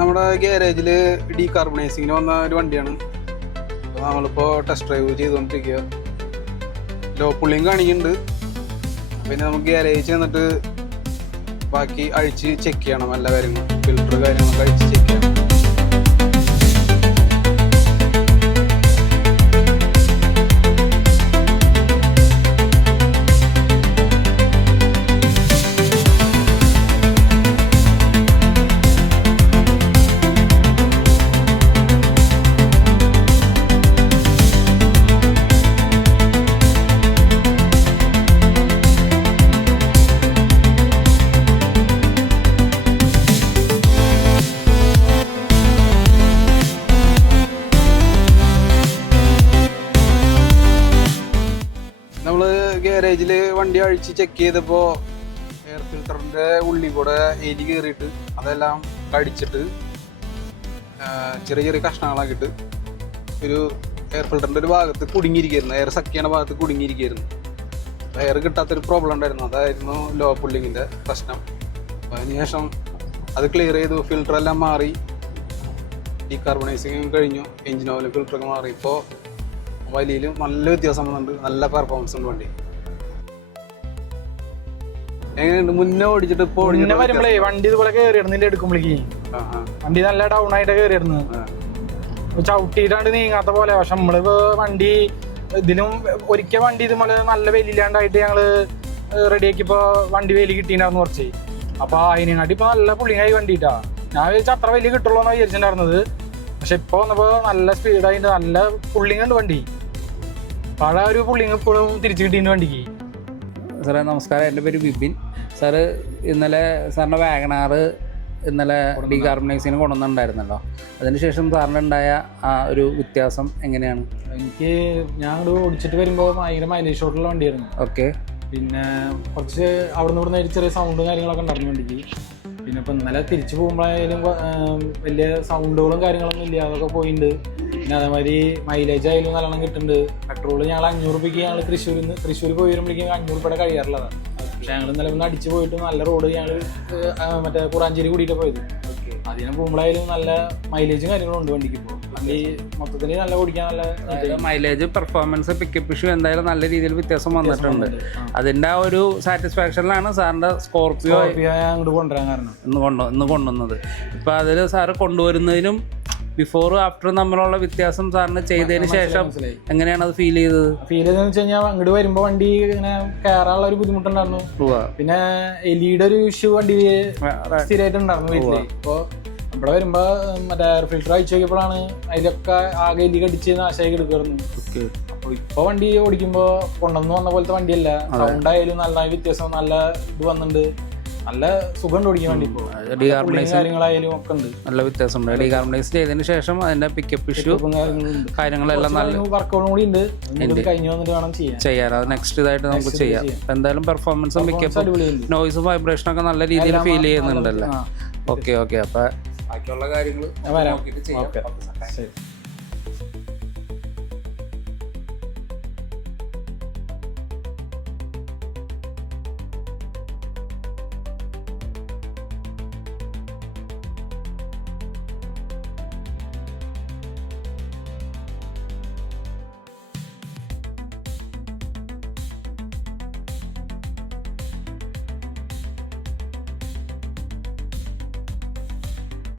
നമ്മുടെ ഗ്യാരേജിൽ ഡീകാർബണൈസിങ്ങിന് വന്ന ഒരു വണ്ടിയാണ്. അപ്പോൾ നമ്മളിപ്പോൾ ടെസ്റ്റ് ഡ്രൈവ് ചെയ്തുകൊണ്ടിരിക്കുക. ലോ പുള്ളിയും കാണിക്കുന്നുണ്ട്. പിന്നെ നമുക്ക് ഗ്യാരേജ് ചെന്നിട്ട് ബാക്കി അഴിച്ച് ചെക്ക് ചെയ്യണം. എല്ലാ കാര്യങ്ങളും ഫിൽറ്റർ കാര്യങ്ങളൊക്കെ അഴിച്ച് ചെക്ക് ചെയ്യണം. നമ്മൾ ഗ്യാരേജിൽ വണ്ടി അഴിച്ച് ചെക്ക് ചെയ്തപ്പോൾ എയർ ഫിൽറ്ററിൻ്റെ ഉള്ളിൽ കൂടെ എലി കയറിയിട്ട് അതെല്ലാം കടിച്ചിട്ട് ചെറിയ ചെറിയ കഷ്ണങ്ങളാക്കിയിട്ട് ഒരു എയർ ഫിൽറ്ററിൻ്റെ ഒരു ഭാഗത്ത് കുടുങ്ങിയിരിക്കുകയായിരുന്നു. എയർ സക്ക് ചെയ്യണ ഭാഗത്ത് കുടുങ്ങിയിരിക്കുകയായിരുന്നു. എയർ കിട്ടാത്തൊരു പ്രോബ്ലം ഉണ്ടായിരുന്നു. അതായിരുന്നു ലോ പുള്ളിങ്ങിൻ്റെ പ്രശ്നം. അപ്പോൾ അതിനുശേഷം അത് ക്ലിയർ ചെയ്തു. ഫിൽറ്ററെല്ലാം മാറി, ഡീകാർബണൈസിങ് കഴിഞ്ഞു, എഞ്ചിൻ ഓയിൽ ഫിൽറ്ററൊക്കെ മാറി. ഇപ്പോൾ വലിയ നല്ല വ്യത്യാസം വന്നിട്ടുണ്ട്. നല്ല പെർഫോമൻസ് ഉണ്ട് വണ്ടി. എങ്ങനെയുണ്ട് മുന്നേ ഓടിച്ചിട്ട് ഇപ്പോൾ വരുമ്പോഴേ വണ്ടി ഇതുപോലെ കയറിയിരുന്നു. ഇതിന്റെ എടുക്കുമ്പോഴേക്ക് വണ്ടി നല്ല ഡൗൺ ആയിട്ട് കയറിയിരുന്നു. ചവിട്ടിയിട്ടാണ്ട് നീങ്ങാത്ത പോലെ. പക്ഷെ നമ്മളിപ്പോ വണ്ടി ഇതിനും ഒരിക്കൽ വണ്ടി ഇതുപോലെ നല്ല വെയിലില്ലാണ്ടായിട്ട് ഞങ്ങള് റെഡിയാക്കിയപ്പോ വണ്ടി വെയിൽ കിട്ടിയിട്ടുണ്ടായിരുന്നു കുറച്ച്. അപ്പൊ അതിനെക്കാട്ടി ഇപ്പൊ നല്ല പുള്ളിങ്ങായി വണ്ടിട്ടാ. ഞാൻ വിചാരിച്ച അത്ര വലിയ കിട്ടുള്ളൂ എന്നാണ് വിചാരിച്ചിട്ടുണ്ടായിരുന്നത്. പക്ഷെ ഇപ്പൊ വന്നപ്പോ നല്ല സ്പീഡായിട്ട് നല്ല പുള്ളിങ് ഉണ്ട് വണ്ടി. പഴയ ഒരു പുള്ളിങ് ഇപ്പോഴും തിരിച്ചു കിട്ടിയിട്ടുണ്ട് വണ്ടിക്ക്. സാറേ നമസ്കാരം, എൻ്റെ പേര് ബിബിൻ. സാറ് ഇന്നലെ സാറിൻ്റെ വാഗണാർ ഇന്നലെ ഡീകാർബണൈസിന് കൊണ്ടുവന്നിട്ടുണ്ടായിരുന്നല്ലോ. അതിനുശേഷം സാറിനുണ്ടായ ആ ഒരു വ്യത്യാസം എങ്ങനെയാണ്? ഞാൻ ഓടിച്ചിട്ട് വരുമ്പോൾ ഭയങ്കര മൈലേജ് ഷോട്ടുള്ള വണ്ടിയായിരുന്നു. ഓക്കെ. പിന്നെ കുറച്ച് അവിടെ നിന്ന് ഇവിടുന്ന് ചെറിയ സൗണ്ടും കാര്യങ്ങളൊക്കെ ഉണ്ടായിരുന്നു വണ്ടിക്ക്. പിന്നെ ഇപ്പം ഇന്നലെ തിരിച്ചു പോകുമ്പോഴായാലും വലിയ സൗണ്ടുകളും കാര്യങ്ങളൊന്നും ഇല്ല, അതൊക്കെ പോയിട്ടുണ്ട്. പിന്നെ അതേമാതിരി മൈലേജ് ആയാലും നല്ലോണം കിട്ടുന്നുണ്ട്. പെട്രോൾ ഞങ്ങൾ 500 രൂപയ്ക്ക് ഞങ്ങൾ തൃശ്ശൂർ പോയി വരുമ്പോഴേക്കും 500 രൂപയുടെ കഴിയാറുള്ളതാണ്. പക്ഷെ ഞങ്ങൾ ഇന്നലെ ഒന്ന് അടിച്ച് പോയിട്ട് നല്ല റോഡ് ഞങ്ങൾ മറ്റേ കുറാഞ്ചേരി കൂടിയിട്ട് പോയത്. അതിനെ പോകുമ്പോഴായാലും നല്ല മൈലേജും കാര്യങ്ങളും ഉണ്ട് വണ്ടിക്ക്. ഇപ്പോൾ വണ്ടി മൊത്തത്തിൽ നല്ല ഓടിക്കാൻ നല്ല മൈലേജ്, പെർഫോമൻസ്, പിക്കപ്പ് ഇഷ്യൂ എന്തായാലും നല്ല രീതിയിൽ വ്യത്യാസം വന്നിട്ടുണ്ട്. അതിൻ്റെ ആ ഒരു സാറ്റിസ്ഫാക്ഷനിലാണ് സാറിൻ്റെ സ്കോർപിയോ അങ്ങോട്ട് കൊണ്ടുവരാൻ കാരണം ഇന്ന് കൊണ്ടുവന്നത്. ഇപ്പം അതിൽ സാറ് കൊണ്ടുവരുന്നതിനും ബിഫോറും ആഫ്റ്ററും തമ്മിലുള്ള വ്യത്യാസം സാറിന് ചെയ്തതിന് ശേഷം എങ്ങനെയാണ് അത് ഫീൽ ചെയ്തത്? വെച്ച് കഴിഞ്ഞാൽ അങ്ങോട്ട് വരുമ്പോൾ വണ്ടി ഇങ്ങനെ കയറാനുള്ള ഒരു ബുദ്ധിമുട്ടുണ്ടായിരുന്നു. പിന്നെ എലിയുടെ ഒരു ഇഷ്യൂ വണ്ടി സ്ഥിരമായിട്ടുണ്ടായിരുന്നു വീട്ടില്. അപ്പോൾ ഇവിടെ വരുമ്പോ മറ്റേ എയർ ഫിൽറ്റർ അയച്ചു നോക്കിയപ്പോഴാണ് അതിലൊക്കെ ആകെ എലി കടിച്ച് നാശമായി എടുക്കുമായിരുന്നു. അപ്പോൾ ഇപ്പൊ വണ്ടി ഓടിക്കുമ്പോ കൊണ്ടുവന്ന് വന്ന പോലത്തെ വണ്ടിയല്ല. സൗണ്ട് ആയാലും നല്ല വ്യത്യാസം, നല്ല ഇത് വന്നിട്ടുണ്ട്. നല്ല സുഖം ഓടിക്കാൻ വേണ്ടി കാര്യങ്ങളായാലും ഒക്കെ ഉണ്ട്, നല്ല വ്യത്യാസമുണ്ട്. ഡീകാർബണൈസ് ചെയ്തതിന് ശേഷം അതിന്റെ പിക്കപ്പ് ഇഷ്യൂ കാര്യങ്ങളെല്ലാം നല്ല വർക്കൗട്ടും കൂടി ഉണ്ട്. കഴിഞ്ഞു വന്നിട്ട് വേണം ചെയ്യാൻ. അത് നെക്സ്റ്റ് ഇതായിട്ട് നമുക്ക് ചെയ്യാം. എന്തായാലും പെർഫോമൻസും പിക്കപ്പും നോയ്സും വൈബ്രേഷനും ഒക്കെ നല്ല രീതിയിൽ ഫീൽ ചെയ്യുന്നുണ്ടല്ലോ. ഓക്കെ. അപ്പൊ ബാക്കിയുള്ള കാര്യങ്ങൾ വരാം.